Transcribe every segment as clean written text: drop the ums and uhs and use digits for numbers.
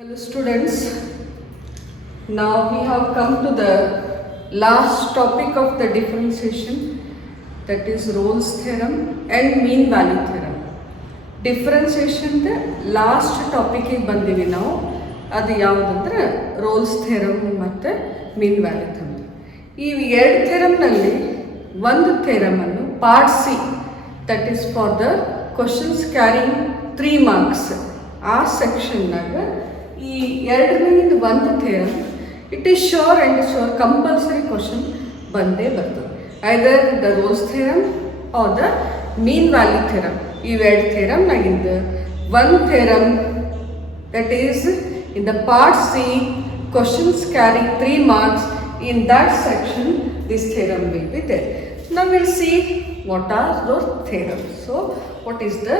Hello students, now we have come to the last topic of the differentiation, that is Rolle's theorem and mean value theorem. Differentiation the last topic ಗೆ ಬಂದಿವಿ ನಾವು. ಅದು ಯಾವುದಂದ್ರೆ Rolle's theorem ಮತ್ತು mean value theorem. ಈ ಎರಡು ಥಿಯರಮ್ನಲ್ಲಿ ಒಂದು theorem ಅನ್ನು part C, that is for the questions carrying 3 marks, ಆ ಸೆಕ್ಷನ್ನಾಗ ಈ ಎರಡನೇದು ಒಂದು theorem it is sure and sure compulsory question ಬಂದೇ ಬರ್ತದೆ. Either the Rolle's theorem or the mean value theorem. ಇವೆರಡು ಥಿಯರಮ್ನಾಗಿಂದ ಒಂದು theorem that is in the part C, questions carry 3 marks. In that section this theorem will be there. Now we'll see what are those theorems. So what is the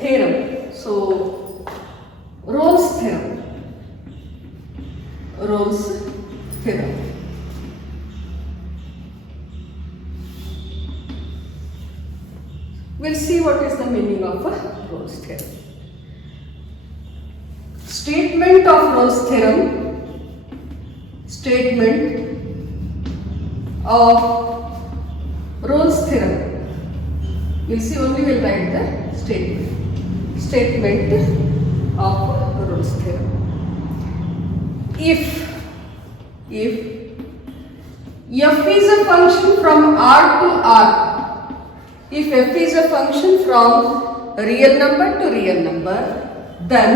theorem? So Rolle's theorem. Rolle's theorem. We'll see what is the meaning of a Rolle's theorem. Statement of Rolle's theorem. Statement of Rolle's theorem. We'll see, only we'll write the statement. Statement of Rolle's theorem. If f is a function from R to R, if f is a function from real number to real number, then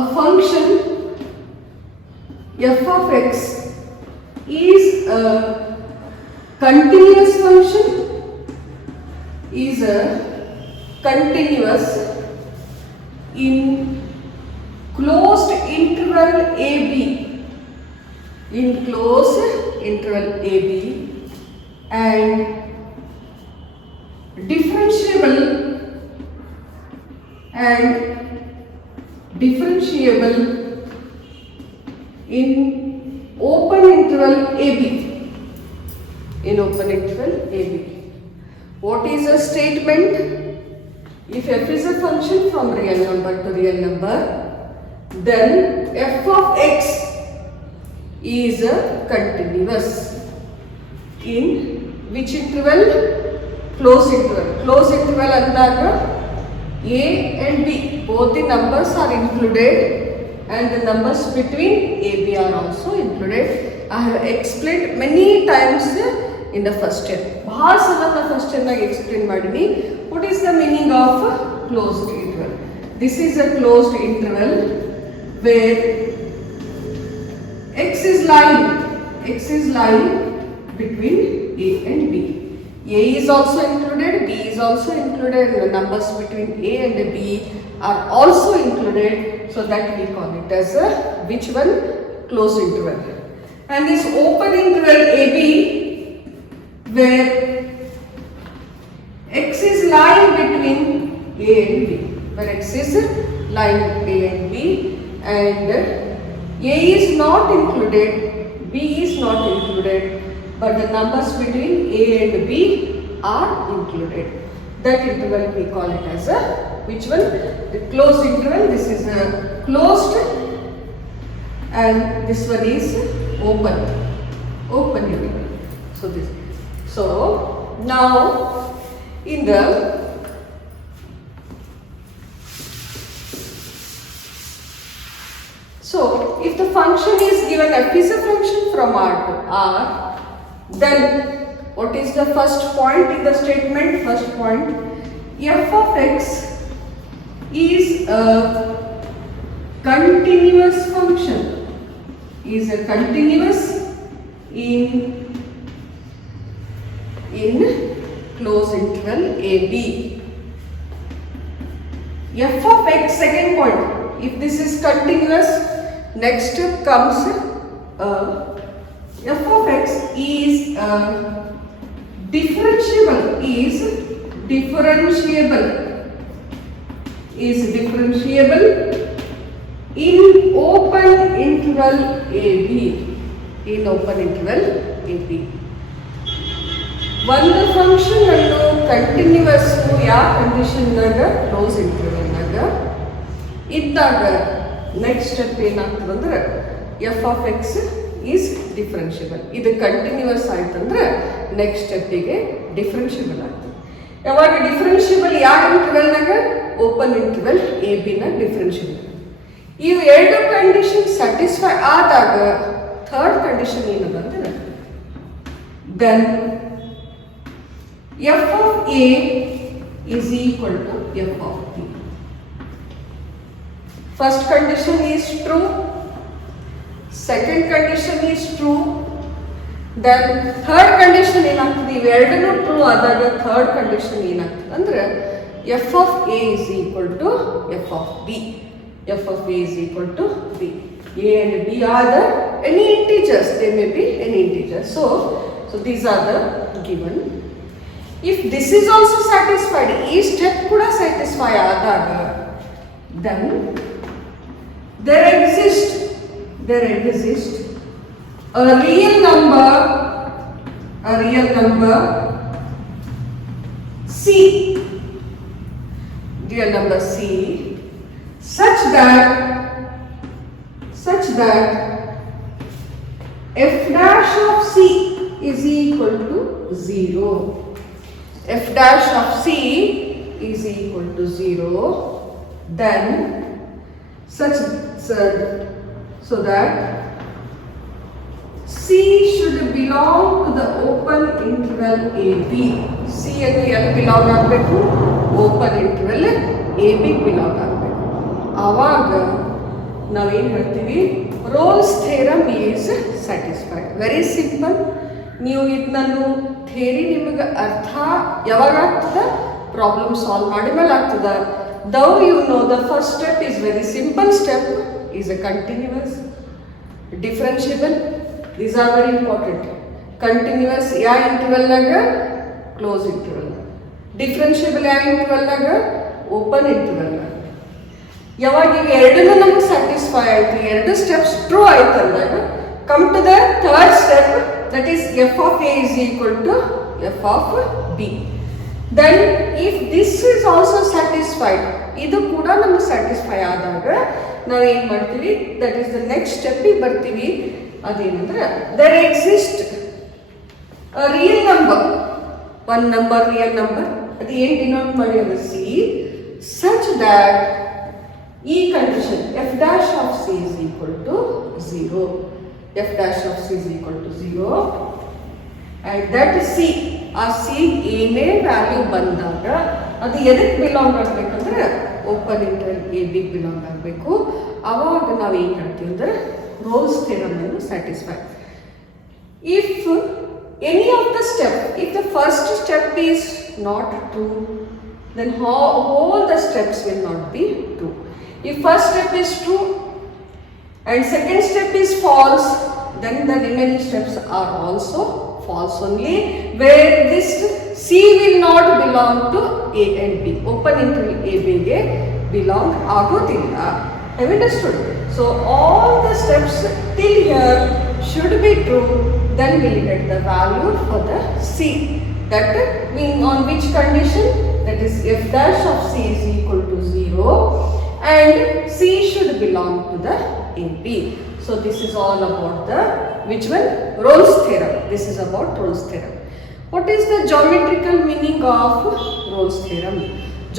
a function f of x is a continuous function, is a continuous in closed interval AB, in closed interval AB, and differentiable in open interval AB, in open interval AB. What is a statement? If f is a function from real number to real number, then f of x is a continuous in which interval? Closed interval. Closed interval andaga a and b, both the numbers are included and the numbers between a b are also included. I have explained many times in the first year. bahar sala na first year nag explain madini. What is the meaning of closed interval? This is a closed interval where x is lying between a and b. A is also included, b is also included, the numbers between a and b are also included, so that we call it as a which one? Closed interval. And this open interval AB, where x is lying between a and b, where x is lying between a and b, and a is not included, b is not included, but the numbers between a and b are included. That interval we call it as a which one? The closed interval. This is a closed and this one is open interval. So now in the if the function is given f is a function from R to R, then what is the first point in the statement? First point, f of x is a continuous function, is a continuous in closed interval AB. F of x, second point, if this is continuous, next comes f of x is differentiable in open interval AB, in open interval AB. ಒಂದು function ಅನ್ನು continuous ಯಾವ condition ನಾಗ closed interval ನಾಗ ಇದ್ದಾಗ next step ಏನಾಗ್ತದೆ ಅಂದ್ರೆ F of X is differentiable. ಇದು continuous ಆಯ್ತಂದ್ರೆ ನೆಕ್ಸ್ಟ್ ಸ್ಟೆಪ್ಪಿಗೆ ಡಿಫ್ರೆನ್ಷಿಯಬಲ್ ಆಗ್ತದೆ. ಯಾವಾಗ ಡಿಫ್ರೆನ್ಷಿಯಬಲ್ ಯಾವ ಇಂಟರ್ವೆಲ್ನಾಗ? ಓಪನ್ ಇಂಟರ್ವೆಲ್ ಎ ಬಿನ ಡಿಫ್ರೆನ್ಷಿಯಬಲ್. ಇವು ಎರಡು ಕಂಡೀಷನ್ ಸ್ಯಾಟಿಸ್ಫೈ ಆದಾಗ ಥರ್ಡ್ ಕಂಡೀಷನ್ ಏನದ ಅಂದ್ರೆ then F of A is equal to F of B. First condition is true, second condition is true, then third condition ಏನಾಗ್ತದೆ? ಇವೆರಡನ್ನೂ ಟ್ರೂ ಆದಾಗ ಥರ್ಡ್ ಕಂಡೀಷನ್ ಏನಾಗ್ತದೆ ಅಂದ್ರೆ F of A is equal to F of b. F of A is equal to b. A and b are the any integers, they may be any integers. So these are the given. If this is also satisfied, ಈ step ಕೂಡ satisfy ಆದಾಗ then there exists a real number C, real number C, such that f dash of C is equal to 0. F dash of C is equal to 0, then so that C should belong to the open interval AB. C and L belong ಆಗಬೇಕು, open interval AB belong ಆಗಬೇಕು. ಆವಾಗ ನಾವೇನು ಹೇಳ್ತೀವಿ? Rolle's theorem is satisfied. Very simple. ನೀವು ಇದನ್ನು theory ನಿಮಗೆ ಅರ್ಥ ಯಾವಾಗ ಆಗ್ತದ? ಪ್ರಾಬ್ಲಮ್ ಸಾಲ್ವ್ ಮಾಡಿ ಮೇಲೆ ಆಗ್ತದ. Though you know the first step is very simple step, is a continuous, differentiable. These are very important. Continuous ya interval naga, close interval naga. Differentiable ya interval naga, open interval naga. ಯಾವಾಗ ಇವು ಎರಡನ್ನೂ ನಮಗೆ satisfy ಆಯಿತು, ಎರಡು steps true ಆಯ್ತು ಅಂದಾಗ come to the third step, that is f of a is equal to f of b. Then if this is also satisfied, ಇದು ಕೂಡ ನಮಗೆ ಸ್ಯಾಟಿಸ್ಫೈ ಆದಾಗ ನಾವು ಏನು ಮಾಡ್ತೀವಿ? ದಟ್ ಈಸ್ ದ ನೆಕ್ಸ್ಟ್ ಸ್ಟೆಪ್ಪಿಗೆ ಬರ್ತೀವಿ. ಅದೇನಂದ್ರೆ there exists a real number, one number real number, ಅದು ಏನು ಡಿನೋಟ್ ಮಾಡಿರೋದು? C, such that ಈ condition f dash of C is equal to 0, f dash of C is equal to 0, and that C, ಆ C ಏನೇ value ಬಂದಾಗ ಅದು ಎದಕ್ಕೆ belong ಆಗಬೇಕಂದ್ರೆ open interval A B belong ಆಗಬೇಕು. ಆವಾಗ ನಾವು ಏನು ಹೇಳ್ತೀವಿ ಅಂದರೆ ರೋಲ್ಸ್ ಥಿಯರಮ್ ಅನ್ನು satisfy. If any of the step, if the first step is not true, then all the steps will not be true. If first step is true and second step is false, then the remaining steps are also false only, where this C will not belong to A and B. Open interval A B ಗೆ belong ಆಗೋದಿಲ್ಲ. Have you understood? So all the steps till here should be true, then we will get the value for the C. That means on which condition? That is f dash of C is equal to 0 and C should belong to the AB. So this is all about the which one? Rolle's theorem. This is about Rolle's theorem. What is the geometrical meaning of Rolle's theorem?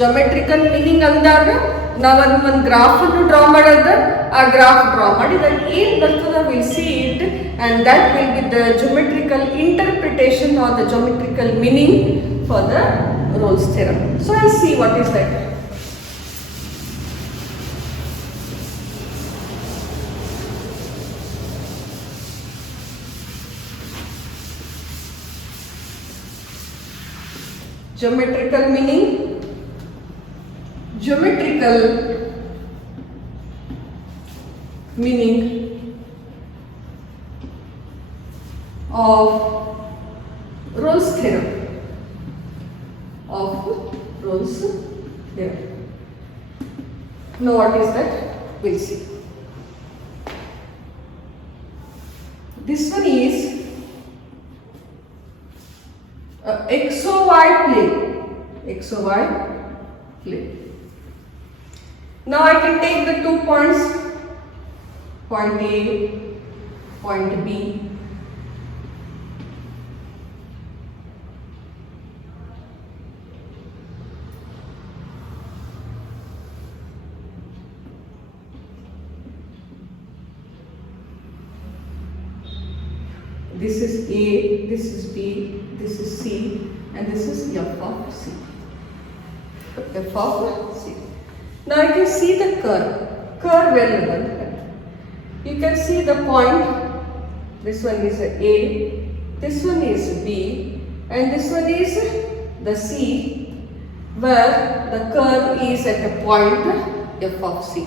Geometrical meaning ಅಂದಾಗ ನಾವು ಒಂದು graph ಅನ್ನು draw ಮಾಡೋದ, ಆ graph draw ಮಾಡಿದಾಗ ಏನು ಬರ್ತದ will see it, and that will be the geometrical interpretation or the geometrical meaning for the Rolle's theorem. So I'll see what is that. Geometrical meaning. Geometrical meaning of Rolle's theorem. Of Rolle's theorem. Now what is that? We'll see. This one is XOY plane. XOY plane. Now I can take the 2 points, point A, point B. This is A, this is B, this is C, and this is F of C. F of C. Now you can see the curve relevant. You can see the point, this one is A, this one is B, and this one is the C, where the curve is at a point F of C.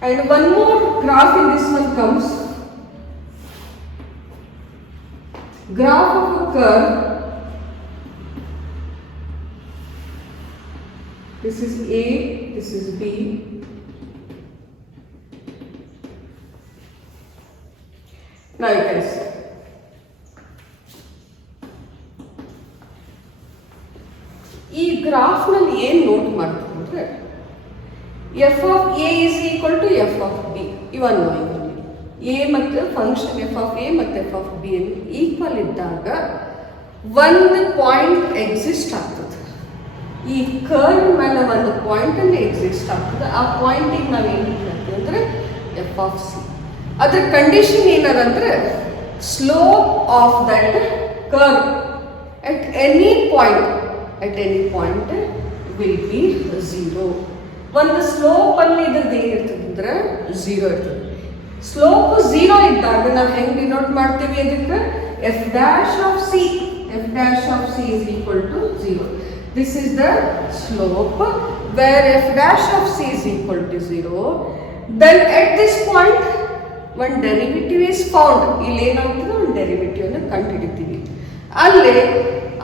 And one more graph in this one comes. Graph of a curve. This is A, this is B. Now you can see. ಈ graph ನಲ್ಲಿ ಏನು note ಮಾಡ್ಕೊಂಡ್ರೆ f of A is equal to F of b ಇವನ್ನು a ಮತ್ತು function f of a ಮತ್ತು f of b equal ಇದ್ದಾಗ ಒಂದು point exist ಆಗ್ತದೆ. ಈ ಕರ್ವ್ ಮೇಲೆ ಒಂದು ಪಾಯಿಂಟಲ್ಲಿ ಎಕ್ಸಿಸ್ಟ್ ಆಗ್ತದೆ. ಆ ಪಾಯಿಂಟಿಗೆ ನಾವು ಏನು ಹೇಳ್ತೀವಿ ಅಂದರೆ ಎಫ್ ಆಫ್ ಸಿ. ಅದರ ಕಂಡೀಷನ್ ಏನದಂದ್ರೆ slope of that curve at any point will be 0. ಒಂದು ಸ್ಲೋಪ್ ಅಲ್ಲಿ ಇದ್ರದ್ದು ಏನಿರ್ತದೆ ಅಂದ್ರೆ 0 ಇರ್ತದೆ. ಸ್ಲೋಪ್ 0 ಇದ್ದಾಗ ನಾವು ಹೆಂಗೆ ಡಿನೋಟ್ ಮಾಡ್ತೀವಿ ಅದಕ್ಕೆ f dash of c. F dash of c is equal to 0. This is the slope where f dash of c is equal to 0. Then at this point ಒಂದು ಡೆರಿವೇಟಿವ್ ಇಸ್ ಫೌಂಡ್. ಇಲ್ಲಿ ಏನಾಗ್ತದೆ ಒಂದು derivative ಅನ್ನು ಕಂಡುಹಿಡಿತೀವಿ. ಅಲ್ಲಿ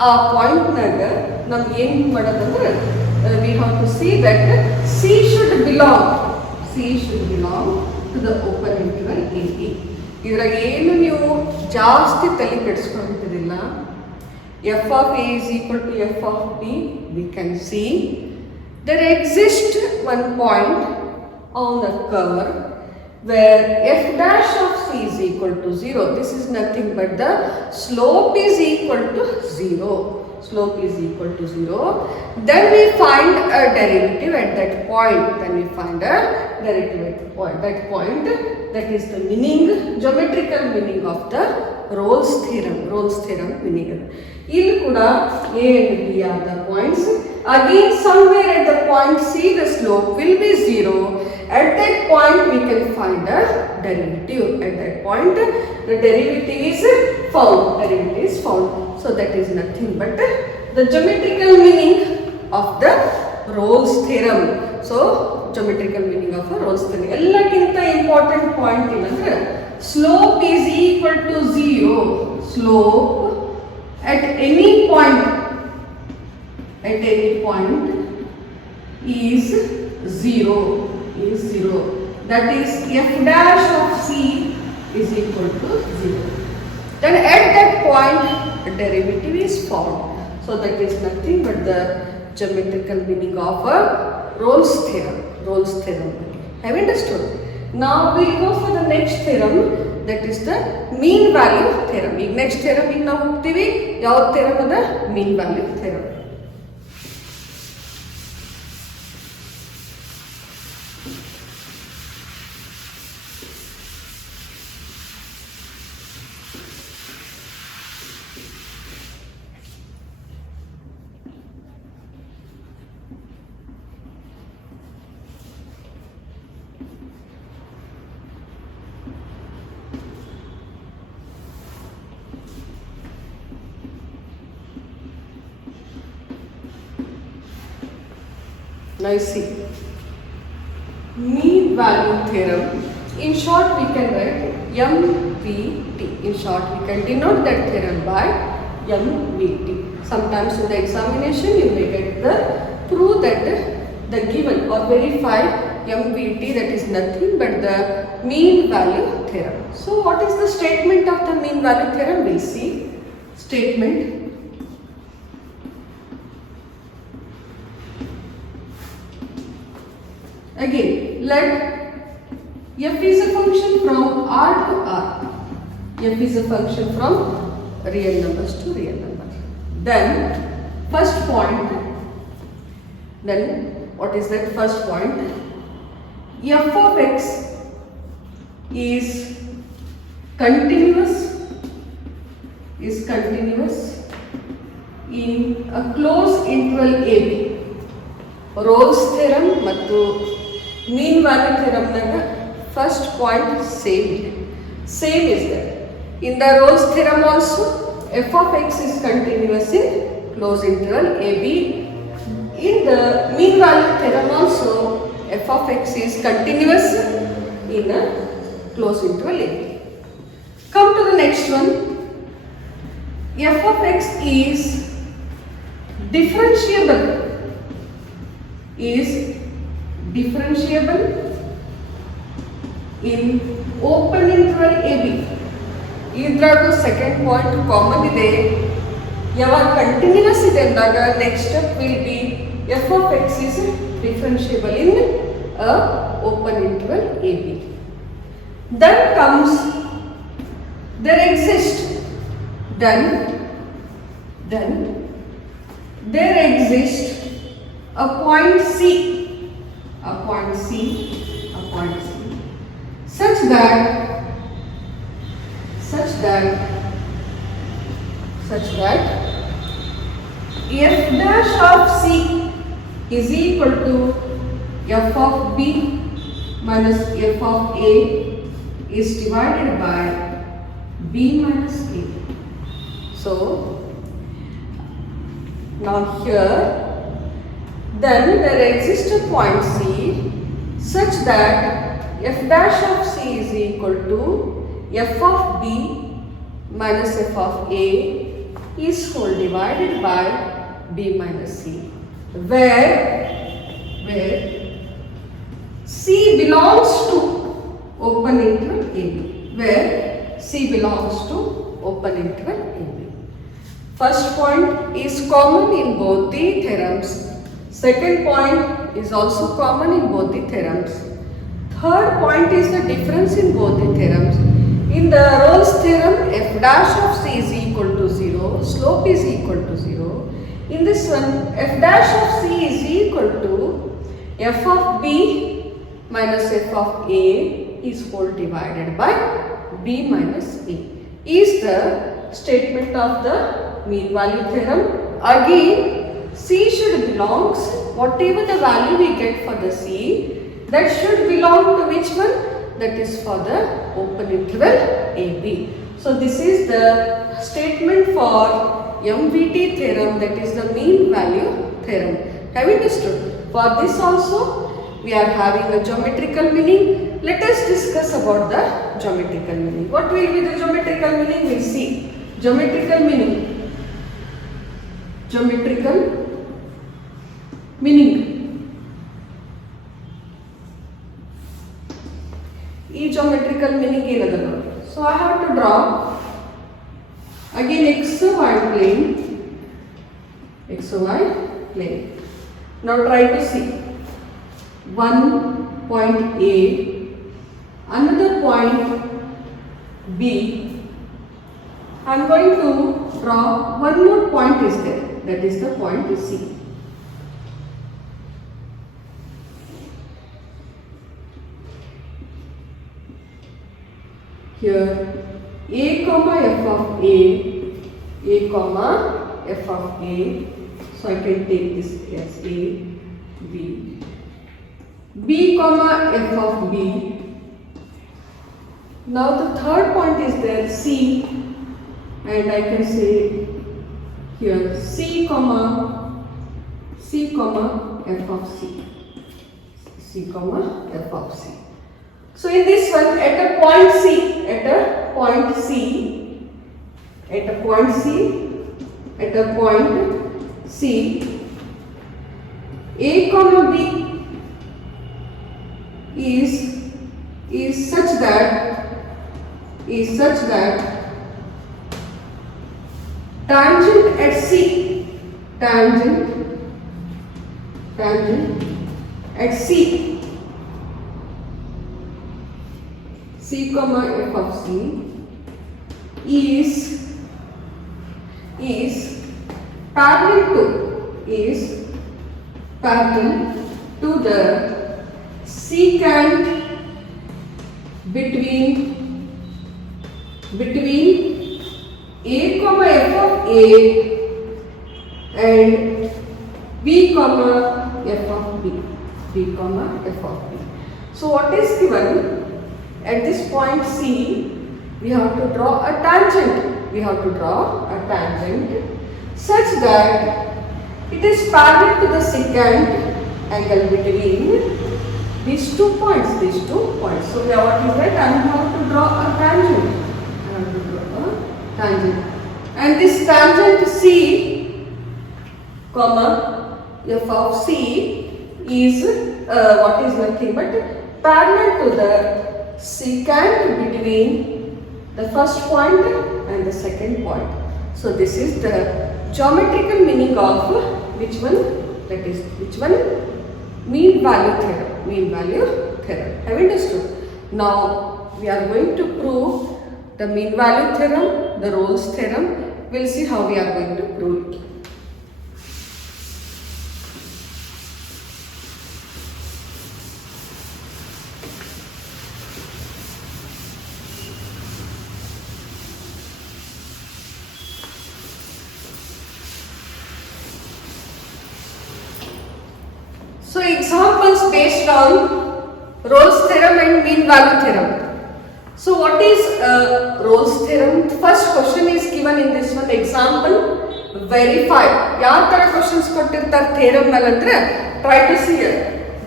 ಆ ಪಾಯಿಂಟ್ನಾಗ ನಮ್ಗೆ ಏನು ಮಾಡೋದಂದ್ರೆ we have to see that C should belong to the open interval A B. ಇದ್ರಾಗ ಏನು ನೀವು ಜಾಸ್ತಿ ತಲೆ ಕೆಡಿಸ್ಕೊಂಡಿದ್ದಿಲ್ಲ. F of A is equal to F of B. We can see there exist one point on the curve where f dash of c is equal to 0. This is nothing but the slope is equal to 0. Slope is equal to 0. Then we find a derivative at that point. That point, that is the meaning, geometrical meaning of the Rolle's theorem meaning. ಇಲ್ಲಿ ಕೂಡ a and b are the points. Again, somewhere at the point c, the slope will be 0. At that point, we can find a derivative. At that point, the derivative is found. So that is nothing but the geometrical meaning of the Rolle's theorem. So geometrical meaning of a Rolle's theorem. ಎಲ್ಲಕ್ಕಿಂತ important point ಏನಂದ್ರೆ slope is equal to 0. Slope at any point is 0. That is f dash of c is equal to 0. Then at that point the derivative is found. So that is nothing but the geometrical meaning of a Rolle's theorem. Have you understood? Now we will go for the next theorem, that is the mean value theorem. ಈಗ next theorem ಈಗ ನಾವು ಹೋಗ್ತೀವಿ. ಯಾವ theorem ಅದ? mean value theorem. Now you see, mean value theorem. In short, we can write MVT. In short, we can denote that theorem by MVT. Sometimes in the examination, you may get the prove that the given or verify MVT, that is nothing but the mean value theorem. So, what is the statement of the mean value theorem? We'll see. Statement. Again, let f is a function from R to R. F is a function from real numbers to real numbers. Then, first point. Then, what is that first point? F of x is continuous in a closed interval AB. Rolle's theorem ಮತ್ತು mean value theorem naga first point same is there. In the Rolle's theorem also f of x is continuous in closed interval AB. In the mean value theorem also f of x is continuous in a closed interval AB. Come to the next one. F of x is differentiable in open interval AB. ಇದ್ರಾಗೂ second point common ಇದೆ. ಯಾವಾಗ continuous ಇದೆ ಅಂದಾಗ next step will be F of X is differentiable in a open interval AB. Then comes there exists a point C such that f dash of C is equal to f of B minus f of A is divided by B minus A. So now here then there exists a point C such that f dash of C is equal to f of B minus f of A is whole divided by B minus C, where C belongs to open interval AB. First point is common in both the theorems. Second point is also common in both the theorems. Third point is the difference in both the theorems. In the Rolle's theorem, f dash of C is equal to 0, slope is equal to 0. In this one, f dash of C is equal to f of B minus f of A is whole divided by B minus A. Is the statement of the mean value theorem. Again, C should belongs, whatever the value we get for the C, that should belong to which one? That is for the open interval AB. So this is the statement for MVT theorem, that is the mean value theorem. Have you understood? For this also we are having a geometrical meaning. Let us discuss about the geometrical meaning. What will be the geometrical meaning? We will see. Geometrical meaning. ಈ geometrical meaning ಏನದ ನೋಡಿ. So I have to draw again XY plane. Now try to see one point A, another point B. I am going to draw one more point is there, that is the point C. Here A comma f of A comma f of A. So I can take this as A, B. B comma f of B. Now the third point is there C, and I can say here C comma f of C. So in this one, at a point C, A comma B is such that tangent at C c comma f of c is parallel to the secant between a comma f of a and b comma f of b. So what is given at this point C? We have to draw a tangent. Such that it is parallel to the secant angle between these two points. So now what is that? I have to draw a tangent. And this tangent C comma f of c is what is nothing but parallel to the secant between the first point and the second point. So this is the geometrical meaning of which one? Mean value theorem. Have you understood? Now we are going to prove the mean value theorem, the Rolle's theorem. We'll see how we are going to prove it. So examples based on Rolle's theorem and mean value theorem. So what is Rolle's theorem? First question is given in this one example. Verify. ಯಾವ ತರ questions ಕೊಟ್ಟಿರ್ತಾರೆ theorem ಮೇಲೆ ಅಂದ್ರೆ try to see it.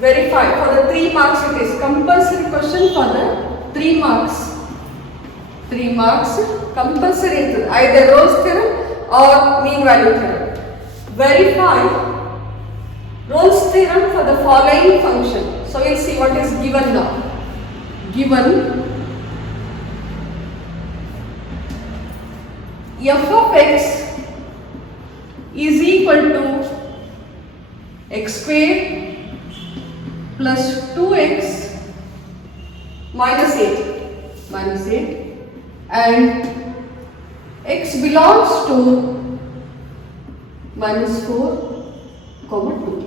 Verify for the 3 marks. It is compulsory question for the 3 marks. 3 marks compulsory ಇರ್ತದೆ. Either Rolle's theorem or mean value theorem. Verify Rolle's theorem for the following function. So we'll see what is given now. Given f of x is equal to x square plus 2x minus 8 and x belongs to minus 4 comma 2.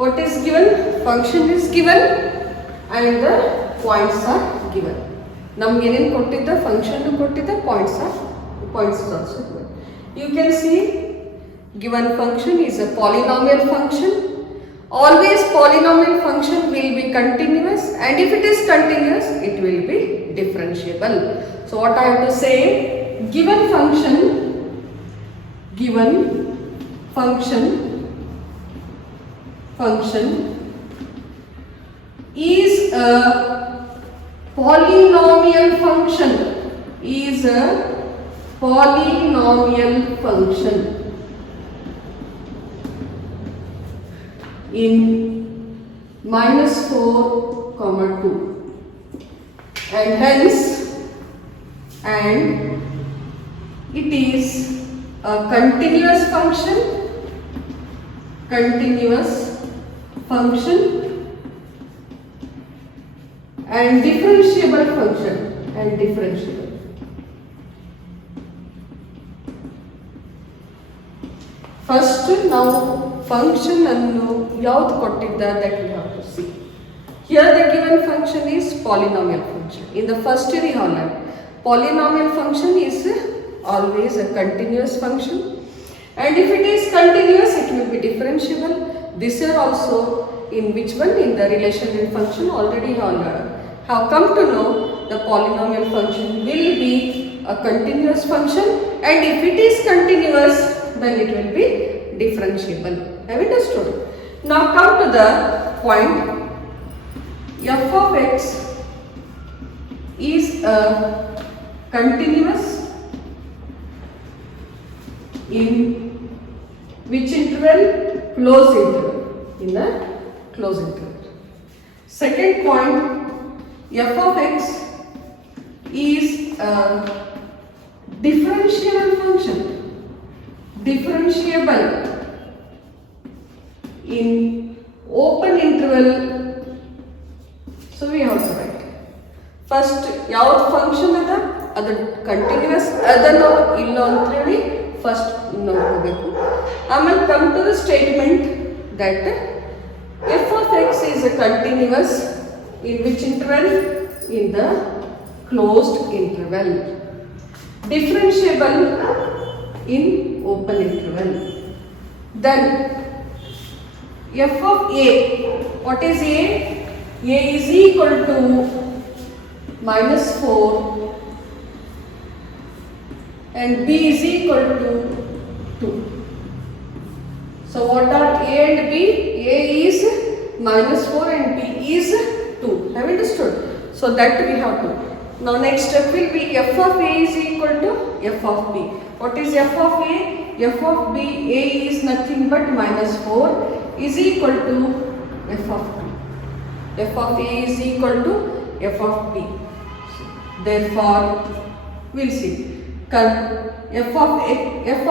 What is given? Function is given and the points are given. ನಮಗೆ ಏನೇನು ಕೊಟ್ಟಿದ್ದ function ಕೊಟ್ಟಿದ್ದ points is also given. You can see given function is a polynomial function. Always polynomial function will be continuous, and if it is continuous it will be differentiable. So what I have to say, given function is a polynomial function in -4, 2 and hence it is a continuous function and differentiable function First now function annu yavudu kottidda that we have to see. Here the given function is polynomial function. In the first year we have learned polynomial function is always a continuous function, and if it is continuous it will be differentiable. This year also in which one? In the relational function already have come to know the polynomial function will be a continuous function, and if it is continuous then it will be differentiable. Have you understood? Now come to the point. F of x is a continuous in which interval? Closed interval. In the closed interval. Second point, f of x is a differentiable function. Differentiable in open interval So we have to write. First, ಯಾವ್ದು function ಅದ ಅದು continuous ಅದನ್ನು ಇಲ್ಲ ಅಂತ ಹೇಳಿ first ನೋಡ್ಕೋಬೇಕು. ಆಮೇಲೆ come to the statement that f of x is a continuous in which interval? In the closed interval. Differentiable in open interval. Then f of a, what is a? A is equal to minus 4 and b is equal to 2. So what are a and b? A is minus 4 and b is 2. Have you understood? So that we have to. Now next step will be f of a is equal to f of b. What is f of a? F of b, a is nothing but minus 4 is equal to f of b. F of a is equal to f of b. Therefore, we'll see. F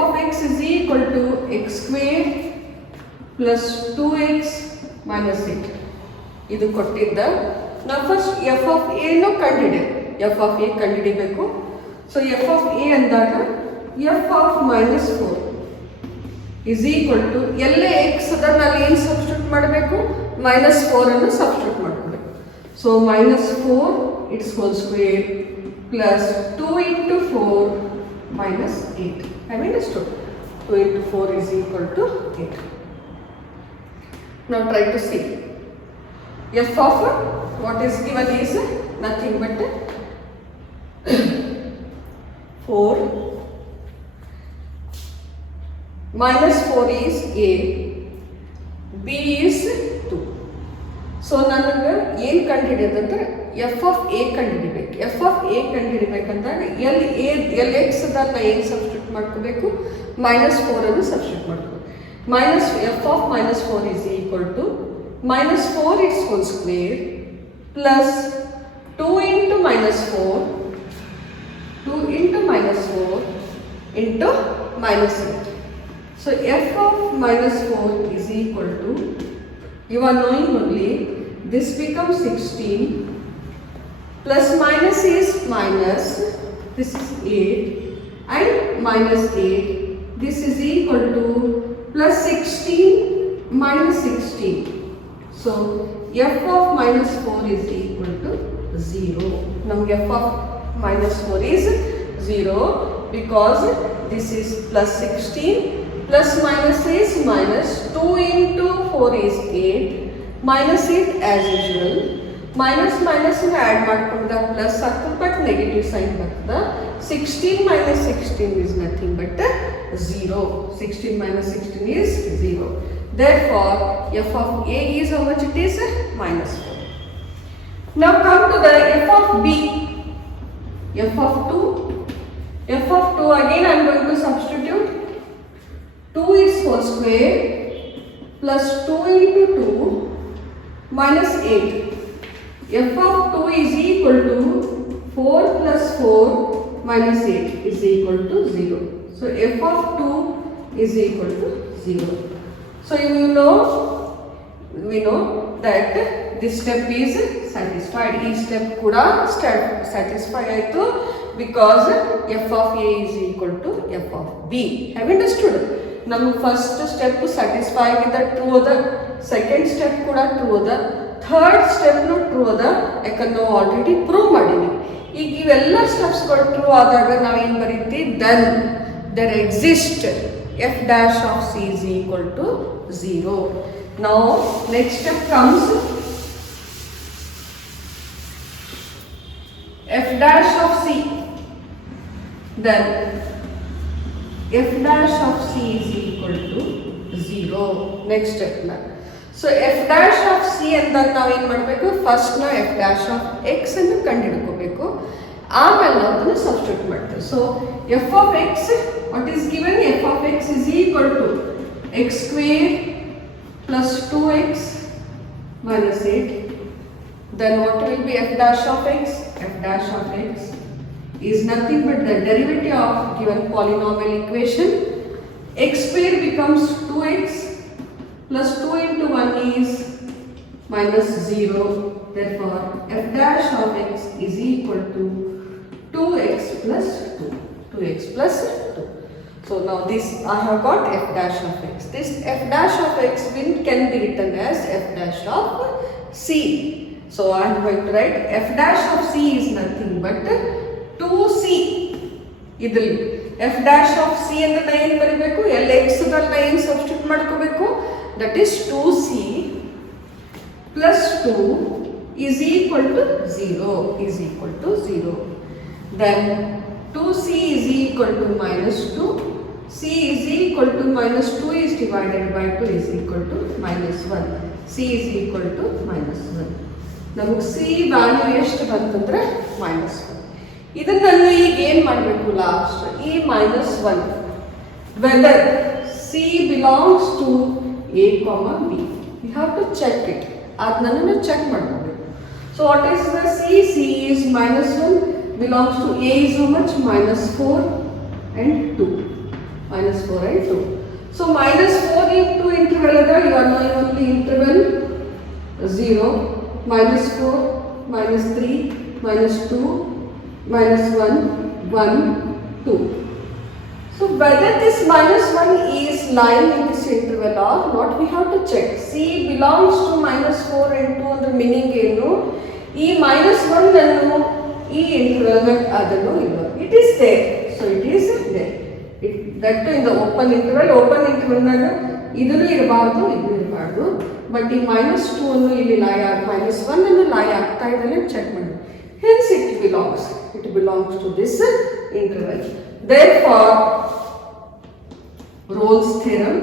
of x is equal to x square plus 2x minus 8. ಇದು ಕೊಟ್ಟಿದ್ದ. ನಾವು first F of ಎನು ಕಂಡಿದೆ. F of A ಕಂಡಿಡಿಬೇಕು. So F of A ಅಂದಾಗ F of minus 4 is equal to ಎಲ್ಲ X ಅದನ್ನು ಅಲ್ಲಿ ಏನು ಸಬ್ಸ್ಟಿಟ್ಯೂಟ್ ಮಾಡಬೇಕು? minus 4 ಅನ್ನು ಸಬ್ಸ್ಟಿಟ್ಯೂಟ್ ಮಾಡ್ಕೋಬೇಕು. So minus 4 its whole square plus 2 into 4 minus 8. Have you understood? 2 into 4 is equal to 8. Now try to see. F of what is given is nothing but 4 minus 4 is a, b is 2. So ನನಗೆ ಏನು ಕಂಡುಹಿಡಿಯೋದಂದ್ರೆ F of A ಕಂಡುಹಿಡಿಬೇಕು. F of A ಕಂಡುಹಿಡಿಬೇಕಂದಾಗ ಎಲ್ X ಅದನ್ನ ಏನು substitute ಮಾಡ್ಕೋಬೇಕು? minus 4 ಅನ್ನು ಸಬ್ಸ್ಟಿಟ್ಯೂಟ್ ಮಾಡ್ಕೋಬೇಕು. f of minus 4 is equal to minus 4 its whole square plus 2 into minus 4 into minus 4 into minus 8. So f of minus 4 is equal to, you are knowing only, this becomes 16 plus minus is minus, this is 8 and minus 8, this is equal to plus 16 minus 16. So f of minus 4 is equal to 0. Now f of minus 4 is 0 because this is plus 16 plus minus is minus, 2 into 4 is 8 minus 8 as usual. Minus add ಮಾಡ್ಕೊಂಡ plus ಆಗ್ತದೆ but negative sign ಬರ್ತದೆ. 16 minus 16 is nothing but 0. 16 minus 16 is 0. Therefore, f of a is how much it is? Minus 4. Now come to the f of b. F of 2. F of 2 again I am going to substitute 2 its whole square plus 2 into 2 minus 8. F of 2 is equal to 4 plus 4 minus 8 is equal to 0. So f of 2 is equal to 0. So we know that this step is satisfied. Each step kuda satisfy aitu because f of a is equal to f of b. Have you understood? Nam first step satisfy agida true oda, second step kuda true oda, third step no true oda, ಯಾಕಂದ್ರೆ ನಾವು already prove ಮಾಡಿದ್ವಿ. ಈಗ ಇವೆಲ್ಲ ಸ್ಟೆಪ್ಸ್ಗಳು true ಆದಾಗ ನಾವೇನು ಬರೀತೀವಿ? then there exists f dash of c is equal to 0. Now next step comes f dash of c. Then f dash of c is equal to 0. Next step na. So f dash of c ಅಂದಾಗ ನಾವು ಏನು ಮಾಡಬೇಕು? First ನಾವು f dash of x ಅನ್ನು ಕಂಡುಹಿಡ್ಕೋಬೇಕು. ಆಮೇಲೆ ನಾವು ಅದನ್ನು substitute ಮಾಡ್ತೇವೆ. So f of x, what is given? f of x is equal to x square plus 2x minus 8. Then what will be f dash of x? F dash of x is nothing but the derivative of given polynomial equation. X square becomes 2x plus 2 into 1 is minus 0. Therefore, f dash of x is equal to 2x plus 2. 2x plus 2. So now this I have got f dash of x. This f dash of x can be written as f dash of c. So I am going to write f dash of c is nothing but 2c. Idil f dash of c and the ಏನು ಬರಿಬೇಕು ಎಲ್ಲ x ಗಳನ್ನ ಏನು substitute ಮಾಡ್ಕೋಬೇಕು that is 2c plus 2 is equal to 0 then 2c is equal to minus 2 c is equal to minus 2 is divided by 2 is equal to minus 1 c is equal to minus 1 ನಮಗೆ c value ಎಷ್ಟು ಬಂತಂದ್ರೆ minus 1 ಇದನ್ನ ನಾನು ಈಗ ಏನು ಮಾಡಬೇಕು last ಈ minus 1 whether c belongs to a comma b we have to check it ಅದನ್ನ ಚೆಕ್ ಮಾಡಬೇಕು so what is the c is minus 1 belongs to a is how much minus 4 and 2 minus 4 and 2 so minus 4 into interval you are knowing only interval 0 minus 4 minus 3 minus 2 minus 1 1 2 so whether this minus 1 is lying in this interval or not we have to check c belongs to minus 4 and 2 ಅಂದ್ರೆ meaning ಏನು ಈ minus 1 ಅನ್ನು ಈ interval ಅದನ್ನು ಇಲ್ಲ it is there so it is there that in the open interval ನಾಗ ಇದನ್ನು ಇರಬಾರ್ದು ಇದು ಇರಬಾರ್ದು ಬಟ್ ಈ minus 2 ಅನ್ನು ಇಲ್ಲಿ ಲಾಯ್ minus 1 ಅನ್ನು ಲಾಯ್ ಆಗ್ತಾ ಇದೆ ಚೆಕ್ ಮಾಡಿ hence it belongs to this interval therefore Rolle's theorem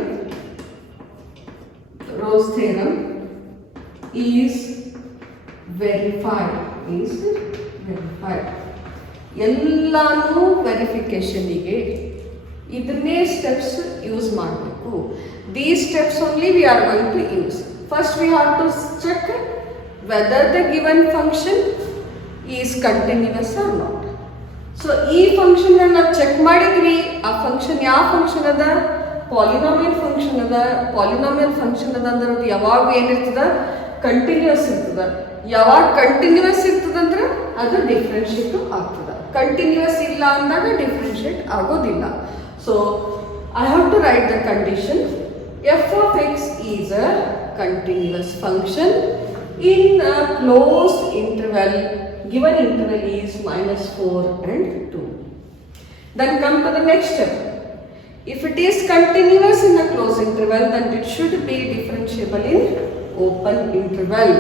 is verified ಎಲ್ಲಾನು ವೆರಿಫಿಕೇಶನ್ಗೆ ಇದನ್ನೇ ಸ್ಟೆಪ್ಸ್ ಯೂಸ್ ಮಾಡಬೇಕು these steps only we are going to use first we have to check whether the given function is continuous or not so ಈ function ಅನ್ನು check ಮಾಡಿದ್ವಿ ಆ function ಯಾವ function ಅದ polynomial function ಅದ ಅಂದ್ರೆ ಅದು ಯಾವಾಗ ಏನಿರ್ತದ ಕಂಟಿನ್ಯೂಸ್ ಇರ್ತದ ಯಾವಾಗ ಕಂಟಿನ್ಯೂಸ್ ಇರ್ತದಂದ್ರೆ ಅದು ಡಿಫ್ರೆನ್ಶಿಯೇಟ್ ಆಗ್ತದ ಕಂಟಿನ್ಯೂಸ್ ಇಲ್ಲ ಅಂದಾಗ ಡಿಫ್ರೆನ್ಶಿಯೇಟ್ ಆಗೋದಿಲ್ಲ so I have to write the condition f of x is a continuous function in a closed interval given interval is minus 4 and 2 then come to the next step if it is continuous in a closed interval then it should be differentiable in open interval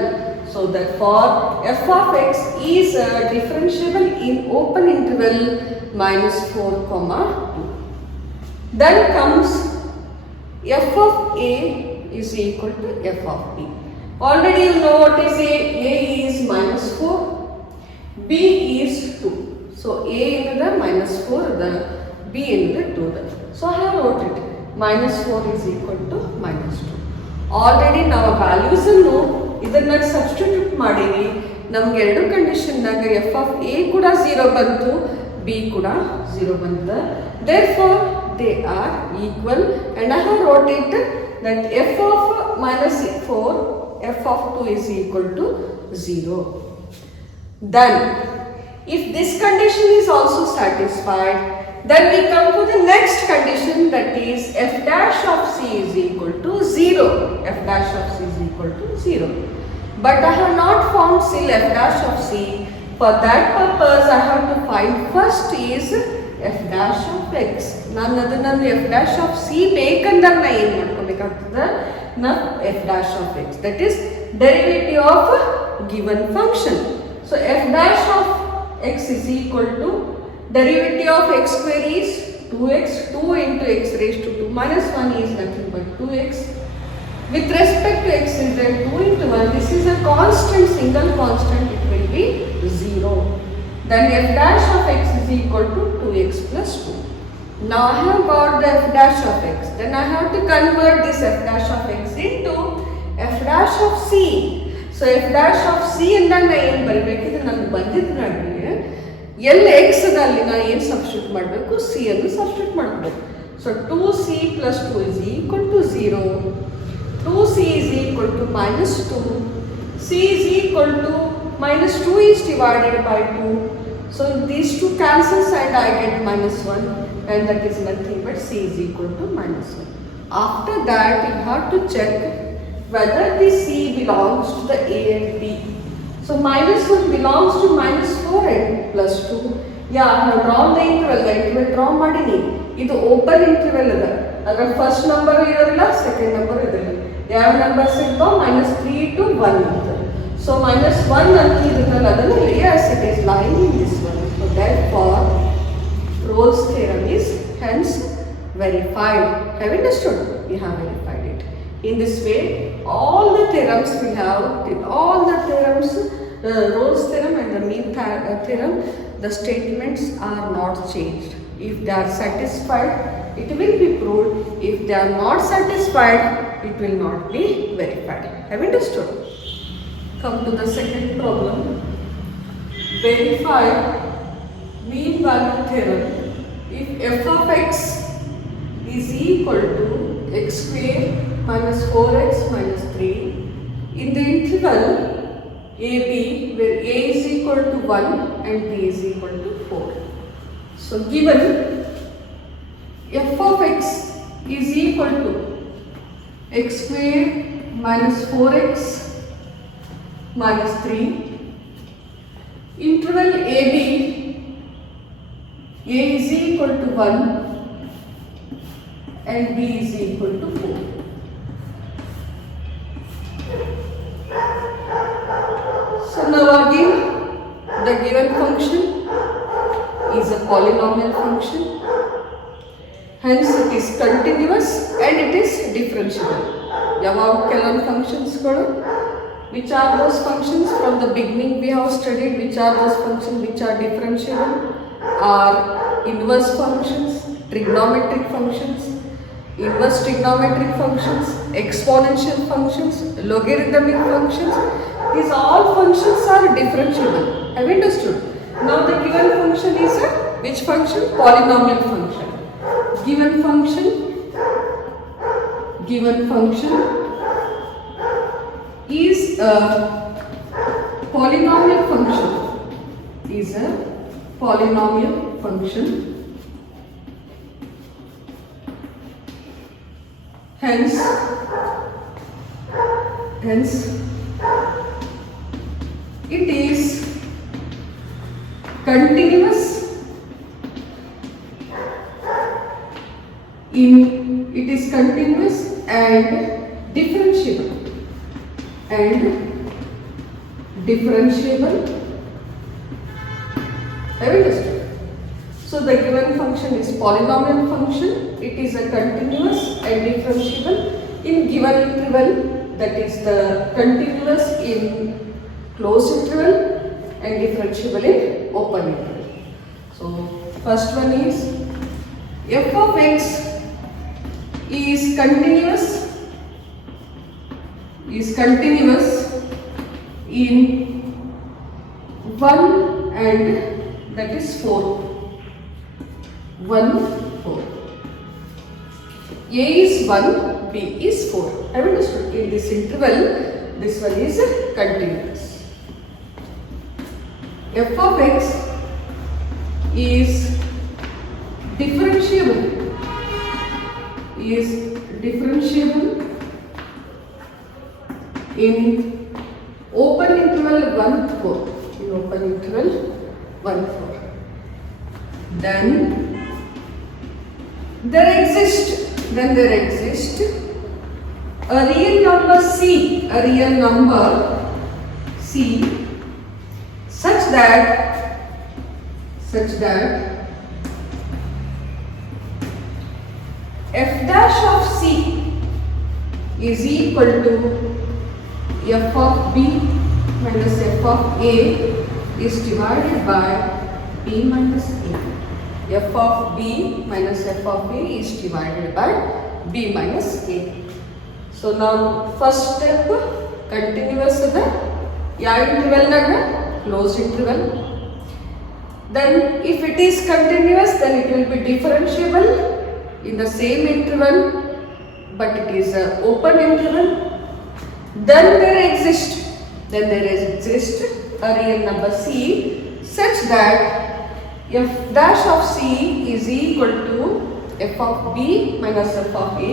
so therefore f of x is differentiable in open interval minus 4 comma 2 then comes f of a is equal to f of b already you know what is a is minus 4 b is 2 so a into the minus 4 the b into the 2 the so I have wrote it minus 4 is equal to minus 2 already ನಾವು values ಅನ್ನು ಇದನ್ನ substitute ಮಾಡಿವಿ ನಮಗೆ ಎರಡು condition ನಾಗ f of a ಕೂಡ 0 ಬಂತು b ಕೂಡ 0 ಬಂತ therefore they are equal and I have wrote it that f of minus 4 f of 2 is equal to 0 then if this condition is also satisfied then we come to the next condition that is f dash of c is equal to 0 f dash of c is equal to 0 but I have not found still f dash of c for that purpose I have to find first is f dash of x ನಾನು ಅದನ್ನ f dash of c ಬೇಕಂದ್ರೆ ನಾ ಏನು ಮಾಡ್ಕೋಬೇಕಾಗ್ತದೆ ನಾ f dash of x that is derivative of given function so f dash of x is equal to derivative of x square is 2x 2 into x raised to 2 minus 1 is nothing but 2x with respect to x is there 2 into 1 this is a constant single constant it will be 0 then f dash of x is equal to 2x plus 2 now I have got the f dash of x then I have to convert this f dash of x into f dash of c so f dash of c ಅಂದಾಗ ನಾ ಏನು ಬರಬೇಕಿದ್ರೆ ನನಗೆ ಬಂದಿದ್ದು ನನಗೆ ಎಲ್ಲ x ದಲ್ಲಿ ನಾನು ಏನು ಸಬ್ಸ್ಟಿಟ್ಯೂಟ್ ಮಾಡಬೇಕು c ಅನ್ನು ಸಬ್ಸ್ಟಿಟ್ಯೂಟ್ ಮಾಡಬೇಕು so 2c plus 2 is equal to 0 2c is equal to minus 2 C is equal to minus 2 is divided by 2. So these two cancels and I get minus 1, and that is nothing but C is equal to minus 1. After that you have to check whether the C belongs to the A and B. So minus 1 belongs to minus 4 and plus 2. Yeah, I have drawn the interval draw madini. Idu open interval ada. Agar first number irodilla, second number irodilla. ಯಾವ numbers ಇರ್ತೋ minus 3 to 1 ಇರ್ತದೆ. So minus 1 ಅಂತ ಇರುತ್ತಲ್ಲ ಅದನ್ನು yes it is lying in this one. So therefore Rolle's theorem is hence verified. Have you understood? We have verified it. In this way all the theorems we have, Rolle's theorem and the mean theorem, the statements are not changed. If they are satisfied, it will be proved. If they are not satisfied, it will not be verified. Have you understood? Come to the second problem. Verify mean value theorem if f of x is equal to x square minus 4x minus 3 in the interval AB where A is equal to 1 and B is equal to 4. So given f of x is equal to x square minus 4x minus 3, interval AB A is equal to 1 and B is equal to 4. So now again the given function is a polynomial function, hence it is continuous and it is differentiable. Yavam ಕೆಲವೊಂದು functionsಗಳು, which are those functions from the beginning we have studied, which are those functions which are differentiable, are inverse functions, trigonometric functions, inverse trigonometric functions, exponential functions, logarithmic functions. These all functions are differentiable. Have you understood? Now the given function is a which function? Polynomial function. Given function is a polynomial function. Hence it is continuous and differentiable. Have you understood? So the given function is polynomial function. It is a continuous and differentiable in given interval, that is the continuous in closed interval and differentiable in open interval. So first one is f of x is continuous in 1 and that is 4. 1, 4. A is 1, B is 4. Have you understood? In this interval, this one is continuous. F of x is differentiable in open interval 1, 4. In open interval 1, 4. Then there exists a real number C such that f dash of C is equal to f of B minus f of A is divided by B minus A. F of B minus f of A is divided by B minus A. So now first step continuous ada ಯಾವ interval naga closed interval. Then if it is continuous, then it will be differentiable in the same interval, but it is an open interval. Then there exists then there exists a real number C such that f dash of C is equal to f of B minus f of A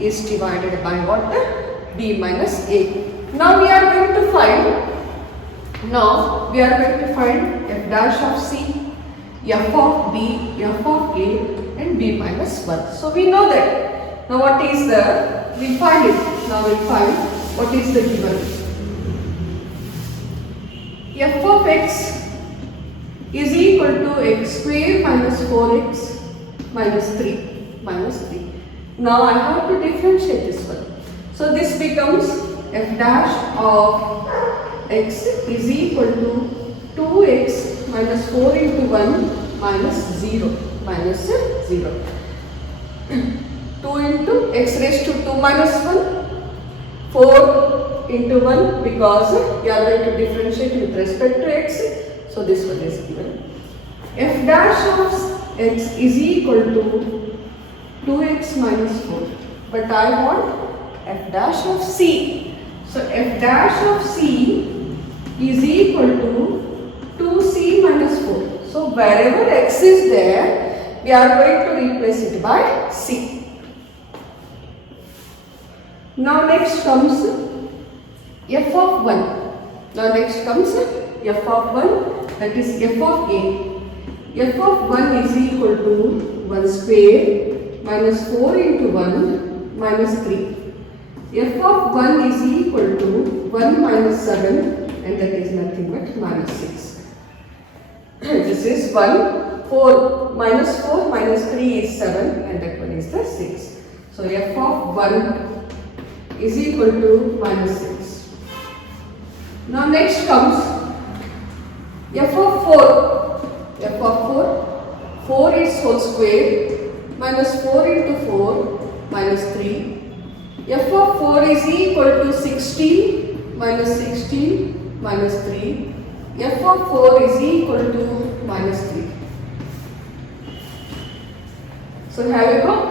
is divided by what? B minus A. Now we are going to find f dash of C, f of B, f of A and B minus 1. So we know that. Now what is we find it. Now we find what is the given. F of x is equal to x square minus 4x minus 3. Now I have to differentiate this one. So this becomes f dash of x is equal to 2x minus 4 into 1 minus 0. 2 into x raised to 2 minus 1, 4 into 1 because you are going to differentiate with respect to x. So this one is given. F dash of x is equal to 2x minus 4. But I want f dash of c. So f dash of c is equal to 2c minus 4. So wherever x is there, we are going to replace it by c. Now next comes f of 1. Now next comes f of 1, that is f of a. F of 1 is equal to 1 square minus 4 into 1 minus 3. F of 1 is equal to 1 minus 7 and that is nothing but minus 6. This is 1, 4 minus 4 minus 3 is 7 and that one is the 6. So f of 1 is equal to minus 6. Now next comes f of 4. F of 4 is whole square minus 4 into 4 minus 3. F of 4 is equal to 16 minus 16 minus 3. F of 4 is equal to minus 3. So have you got?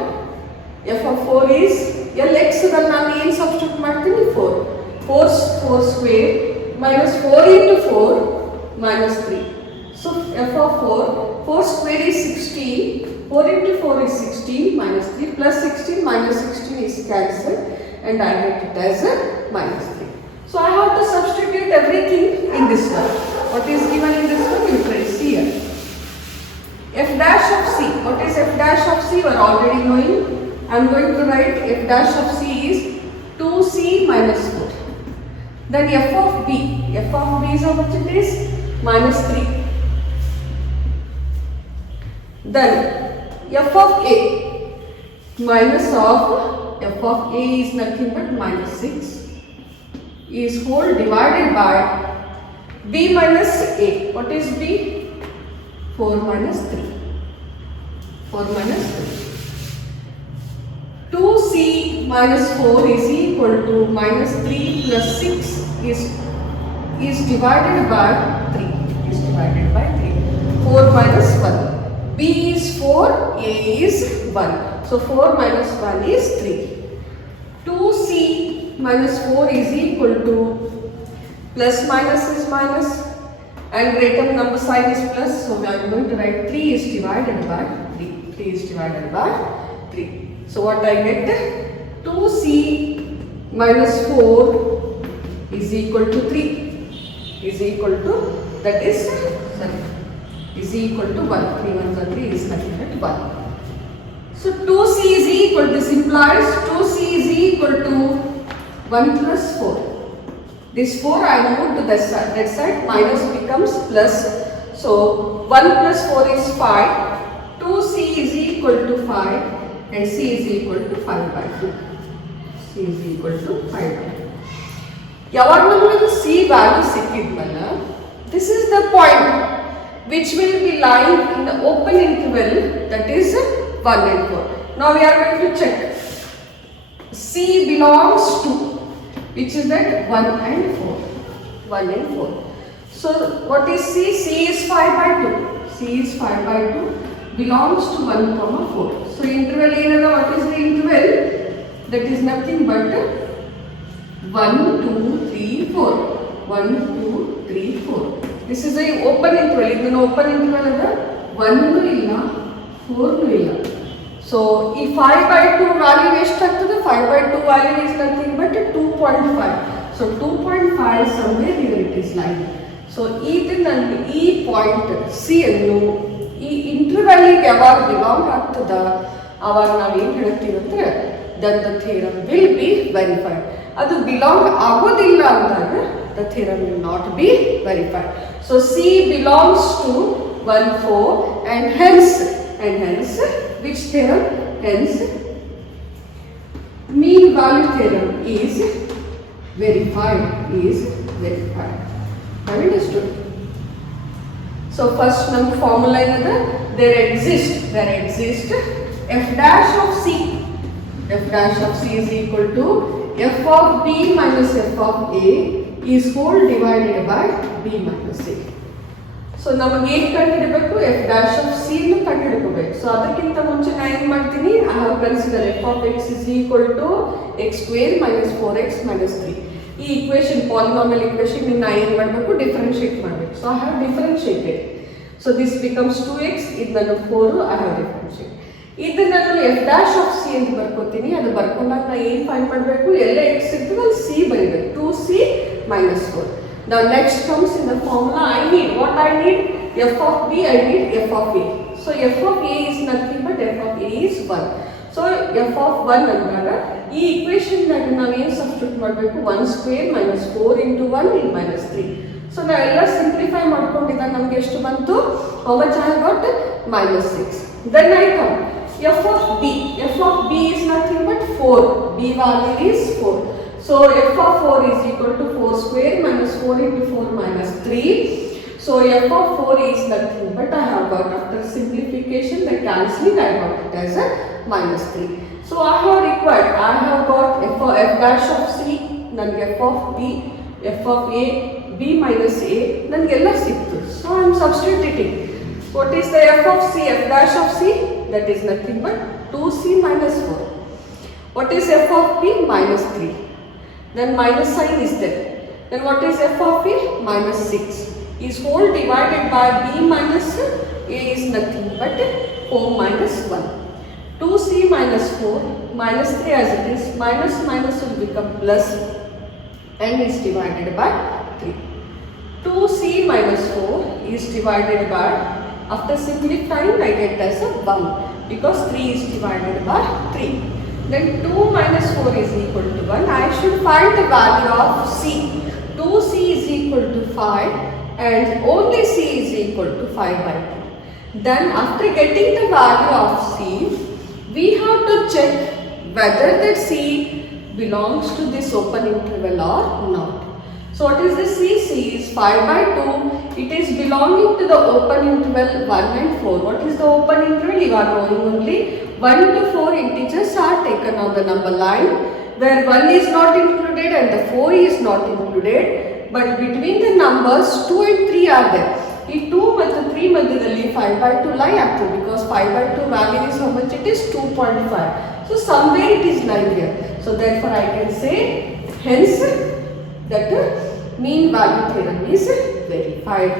F of 4 is Lx ನಾನು ಏನು substitute ಮಾಡ್ತೀನಿ 4 square minus 4 into 4 minus 3. So f of 4 square is 16, 4 into 4 is 16 minus 3 plus 16 minus 16 is cancelled and I get it as a minus 3. So I have to substitute everything in this one. What is given in this one? You trace here. F dash of c. What is f dash of c? We are already knowing. I am going to write f dash of c is 2c minus 4. Then f of b. F of b is how much it is? Minus 3. Then f of a. Minus of f of a is nothing but minus 6 is whole divided by b minus a. What is b? 4 minus 3. 4 minus 3. 2c minus 4 is equal to minus 3 plus 6 is divided by 3. Is divided by 3. 4 minus 1. B is 4, A is 1. So 4 minus 1 is 3. 2c minus 4 is equal to plus minus is minus and greater number sign is plus. So we are going to write 3 is divided by 3. 3 is divided by 3. So what I get? 2c minus 4 is equal to 3. Is equal to, that is, is equal to 1. 3 1 3 is nothing but 1. So 2c is equal, this implies 2c is equal to 1 plus 4. This 4 I move to that side, minus becomes plus. So 1 plus 4 is 5. 2c is equal to 5 and c is equal to 5 by 2. C is equal to 5 by 2. ಯಾವಾಗ ನಮಗೆ c value ಸಿಕ್ಕಿದ್ವಲ್ಲ, this is the point which will be lying in the open interval, that is 1 and 4. Now we are going to check. C belongs to, which is that 1 and 4. 1 and 4. So what is C? C is 5 by 2. C is 5 by 2 belongs to 1 comma 4. So interval ಏನದ, what is the interval? That is nothing but 1 2 3 4. 1 this is I open interval. ಇದನ್ನು open interval ಅಂದ್ರೆ 1 ಇಲ್ಲ 4 ಇಲ್ಲ. So ಈ 5/2 value ಎಷ್ಟಾಗ್ತದೆ? 5/2 value is nothing but 2.5. So 2.5 somewhere here it is lying. So ಇದರಲ್ಲಿ ಈ point C ಅನ್ನು ಈ ಇಂಟರ್ವಲ್ಗೆ ಯಾವಾಗ ಬಿಲಾಂಗ್ ಆಗ್ತದ ಆವಾಗ ನಾವೇನು ಹೇಳ್ತೀವಿ ಅಂದರೆ that the theorem will be verified. ಅದು ಬಿಲಾಂಗ್ ಆಗೋದಿಲ್ಲ ಅಂದಾಗ the theorem will not be verified. So c belongs to 1, 4 and hence which theorem? Hence mean value theorem is verified. Have you understood? So first num formula is there exists f dash of c. F dash of c is equal to f of b minus f of a is whole divided by b minus a. So ನಮಗೆ ಏನು ಕಂಡುಹಿಡಬೇಕು? F dash of c ಅನ್ನು ಕಂಡುಹಿಡ್ಕೋಬೇಕು. So ಅದಕ್ಕಿಂತ ಮುಂಚೆ ನಾನು ಏನು ಮಾಡ್ತೀನಿ? I have consider f of X is equal to x square minus 4x minus 3. ಈ ಇಕ್ವೇಶನ್ ಪಾಲಿನಾಮಿಯಲ್ ಇಕ್ವೇಶನ್ ನಾನು ಏನು ಮಾಡಬೇಕು? ಡಿಫರೆನ್ಶಿಯೇಟ್ ಮಾಡಬೇಕು. So I have differentiated. So this becomes 2x, ಇದು ನನ್ನ 4, ಐ ಹ್ಯಾವ್ ಡಿಫರೆನ್ಶಿಯೇಟ್. ಇದು ನಾನು ಎಫ್ ಡ್ಯಾಶ್ ಆಫ್ ಸಿ ಅಂತ ಬರ್ಕೋತೀನಿ. ಅದು ಬರ್ಕೊಂಡಾಗ ನಾನು ಏನು ಫೈಂಡ್ ಮಾಡಬೇಕು? ಎಲ್ಲ ಎಕ್ಸ್ ಇರ್ತದೆ ಅಲ್ಲಿ ಸಿ ಬರೀಬೇಕು. 2c minus 4. Now next comes in the formula I need. What I need? F of b, I need f of a. So f of a is nothing but f of a is 1. So f of 1 ಅಂದಾಗ ಈ equation ನಾಗ ನಾವು ಏನು substitute ಮಾಡಬೇಕು? 1 square minus 4 into 1 ಇನ್ minus 3. So ನಾವೆಲ್ಲ simplify ಮಾಡ್ಕೊಂಡಿದ್ದಾಗ ನಮಗೆ ಎಷ್ಟು ಬಂತು? How much I got? minus 6. Then I come f of b. F of b is nothing but 4. b value is 4. So f of 4 is equal to 4 square minus 4 into 4 minus 3. So f of 4 is nothing but I have got, after simplification by cancelling, I got it as a minus 3. So I have got f dash of c, then f of b, f of a, b minus a, then ಎಲ್ಲ ಸಿಕ್ತು. So I am substituting. What is the f of c? F dash of c, that is nothing but 2c minus 4. What is f of b? Minus 3. Then minus sign is there. Then what is f of a? Minus 6. Is whole divided by b minus a is nothing but 4 minus 1. 2c minus 4 minus 3 as it is. Minus will become plus and is divided by 3. 2c minus 4 is divided by, after simplifying I get as a 1 because 3 is divided by 3. Then 2 minus 4 is equal to 1. I should find the value of c. 2c is equal to 5 and only c is equal to 5/2. Then after getting the value of c, we have to check whether that c belongs to this open interval or not. So what is the c? C is 5/2. It is belonging to the open interval 1 and 4. What is the open interval? You are knowing only 1 to 4 integers are taken on the number line where 1 is not included and the 4 is not included, but between the numbers 2 and 3 are there. ಈ 2 ಮತ್ತು 3 ಮಧ್ಯದಲ್ಲಿ 5/2 lie ಆಗ್ತದೆ because 5/2 value is how much? It is 2.5. So somewhere it is lying here. So therefore I can say hence that mean value theorem is verified.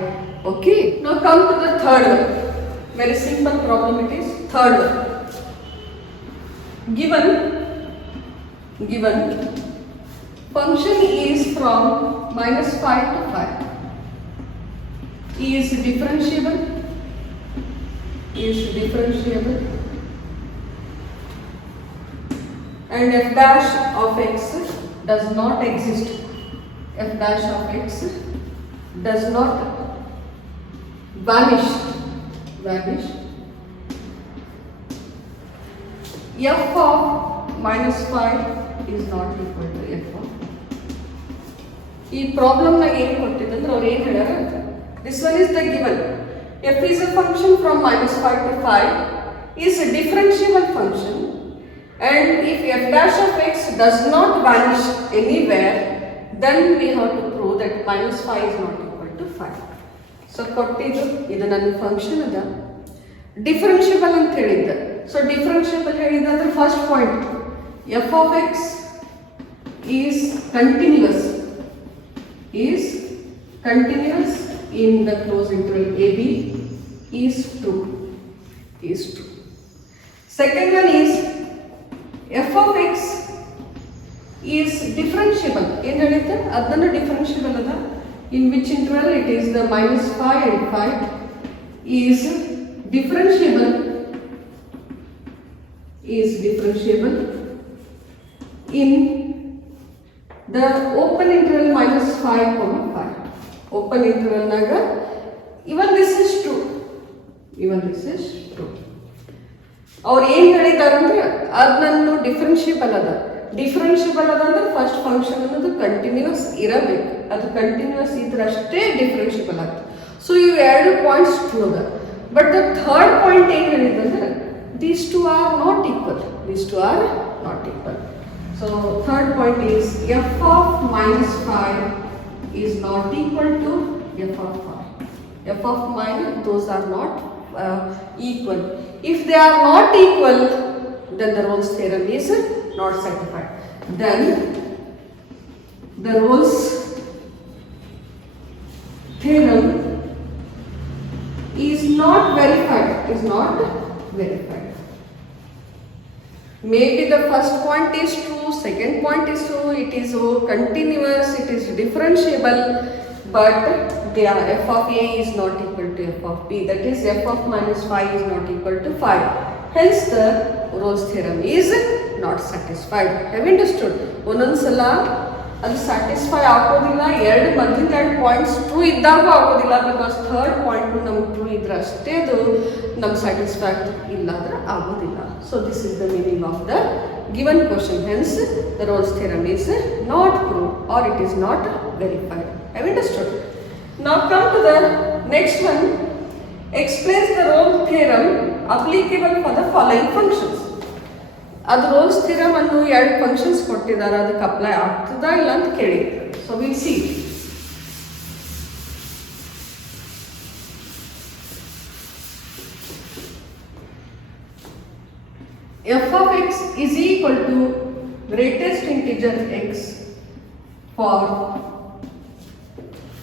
Okay. Now come to the third one. Very simple problem it is. Third one. Given function is from minus 5 to 5 is differentiable and f dash of x does not exist. F dash of x does not vanish. F of minus 5 is not equal to f of. ಈ ಪ್ರಾಬ್ಲಮ್ನಾಗ ಏನು ಕೊಟ್ಟಿದೆ ಅಂದ್ರೆ ಅವ್ರು ಏನು ಹೇಳ್ಯಾರ ಅಂತ, this one is the given. F is a function from minus 5 to 5 is a differentiable function and if f dash of x does not vanish anywhere, then we have to prove that minus 5 is not equal to 5. So ಕೊಟ್ಟಿದ್ದು ಇದು ನನ್ನ function ಅದ differentiable ಅಂತ ಹೇಳಿದ್ದ. So differentiable ಹೇಳಿದ್ರೆ first point f of x is continuous in the closed interval AB is true. Is true. Second one is f of x is differentiable. ಏನು ಹೇಳಿದ್ದೆ ಅದನ್ನು differentiable ಅದ. In which interval it is the minus 5 and 5 is differentiable in the open interval minus 5 comma 5. Open interval naga even this is true. ಅವ್ರು ಏನು ಹೇಳಿದ್ದಾರೆ ಅಂದ್ರೆ ಅದನ್ನು differentiable ಅದ ಅಂದ್ರೆ ಫಸ್ಟ್ ಫಂಕ್ಷನ್ ಅನ್ನೋದು ಕಂಟಿನ್ಯೂಸ್ ಇರಬೇಕು. ಅದು ಕಂಟಿನ್ಯೂಸ್ ಇದ್ರೆ ಅಷ್ಟೇ ಡಿಫ್ರೆನ್ಷಿಯಬಲ್ ಆಗ್ತದೆ. ಸೊ ಇವು ಎರಡು ಪಾಯಿಂಟ್ಸ್ ಟ್ರೂ ಅದ. ಬಟ್ ದ ಥರ್ಡ್ ಪಾಯಿಂಟ್ ಏನು ಹೇಳಿದಂದ್ರೆ these two are not equal. So third point is f of minus 5 is not equal to f of 5. F of minus, those are not equal. If they are not equal, then the Rolle's theorem is not satisfied. Then the Rolle's theorem is not verified. Maybe the first point is true, second point is true, it is continuous, it is differentiable, but they are f of a is not equal to f of b, that is f of minus 5 is not equal to 5. Hence the Rolle's theorem is not satisfied. Have you understood? ಒಂದೊಂದ್ಸಲ ಅದು satisfy ಆಗೋದಿಲ್ಲ, ಮಧ್ಯದ ಎರಡು points true ಇದ್ದಾಗ ಆಗೋದಿಲ್ಲ. Because third point ನಮ್ಗೆ true ಇದ್ರೆ ಅಷ್ಟೇ ಅದು ನಮ್ಗೆ ಸ್ಯಾಟಿಸ್ಫೈ ಇಲ್ಲಾಂದ್ರೆ ಆಗೋದಿಲ್ಲ. So this is the meaning of the given question. Hence the Rolle's theorem is not proved or it is not verified. Have you understood? Now come to the next one. Explains the Rolle's theorem applicable for the following functions. ಅದು Rolle's theorem ಅನ್ನು ಎರಡು functions ಕೊಟ್ಟಿದ್ದಾರೆ, ಅದಕ್ಕೆ apply ಆಗ್ತದಾ ಇಲ್ಲ ಅಂತ ಕೇಳಿದ್ರು. So will see. f of x is equal to greatest integer x for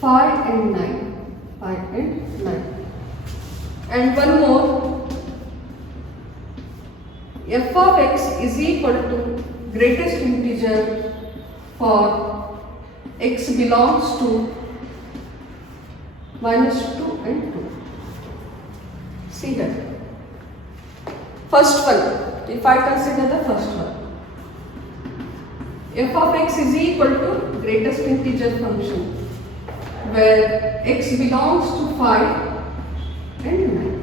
5 and 9. And one more, f of x is equal to greatest integer for x belongs to minus 2 and 2. See that. First one, if I consider the first one, f of x is equal to greatest integer function where x belongs to 5 and 9.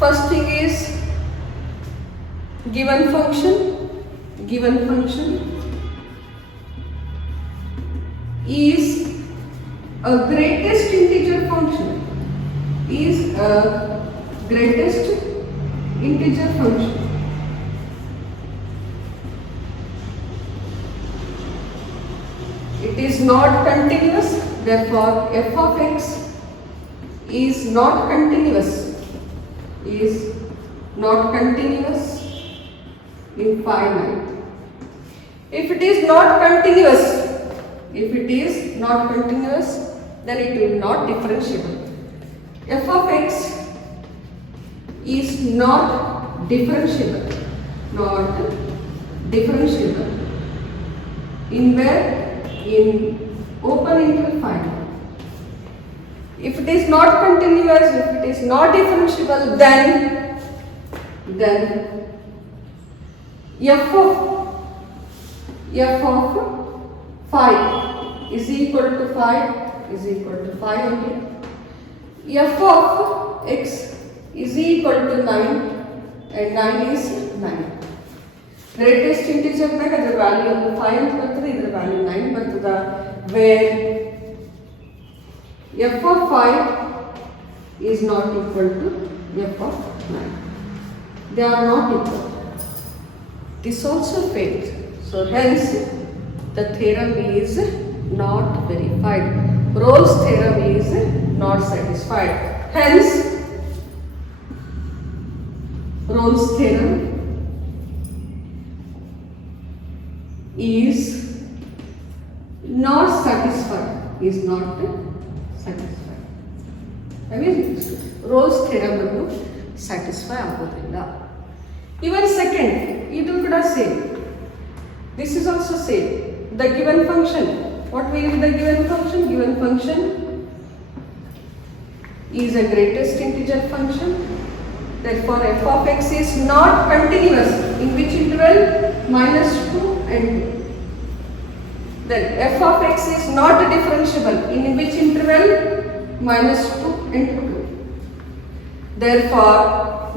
First thing is given function is a greatest integer function, It is not continuous, therefore f of x is not continuous in finite. If it is not continuous, then it will not differentiable. F of x is not differentiable. In where? In open interval finite. If it is not continuous, if it is not differentiable, then f of 5 is equal to 5 only. F of x is equal to 9 and 9 is 9. Greatest integer naga the value of 5 anta bartade, idra value 9 bartada, where f of 5 is not equal to f of 9. They are not equal. This also fails. So hence the theorem is not verified. Rolle's theorem is not satisfied. Hence Rolle's theorem is not satisfied. I mean Rolle's theorem ಅನ್ನು satisfy ಆಗೋದಿಲ್ಲ. Even second, ಇದು ಕೂಡ same. This is also same. The given function. What will be the given function? Given function is a greatest integer function. Therefore, f of x is not continuous. In which interval? -2 and 2. Then f of x is not differentiable. In which interval? -2 and 2. Therefore,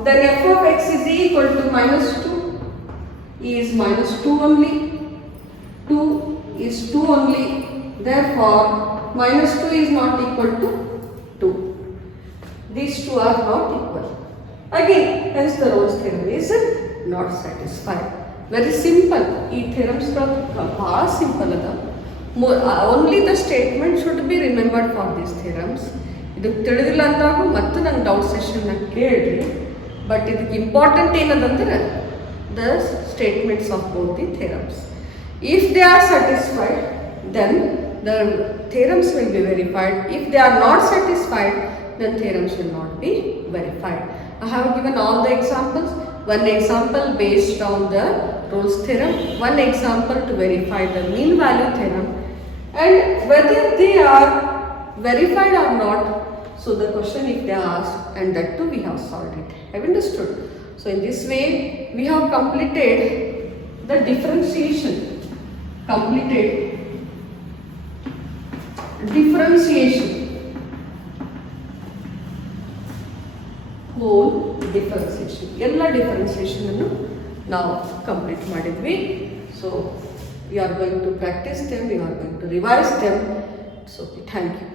then f of x is equal to -2 is -2 only. 2 is 2 only. Therefore, -2 is not equal to 2. These two are not equal. Again, hence the Rolle's theorem is not satisfied. Very simple. These theorems are simple. Only the statement should be remembered for these theorems. ಇದು ತಿಳಿದಿಲ್ಲ ಅಂದಾಗ ಮತ್ತೆ ನಂಗೆ doubt ಸೆಷನ್ನ ಕೇಳ್ರಿ. But ಇದಕ್ಕೆ important ಏನದಂದ್ರೆ the statements of both the theorems. If they are satisfied, then the theorems will be verified. If they are not satisfied, then theorems will not be verified. I have given all the examples. One example based on the Rolle's theorem, one example to verify the mean value theorem, and whether they are verified or not. So the question if they are asked, and that too we have solved it. Have you understood? So in this way we have completed the differentiation. Whole differentiation. ಎಲ್ಲ differentiation ಅನ್ನು ನಾವು complete ಮಾಡಿದ್ವಿ. So we are going to practice them, we are going to revise them. So thank you.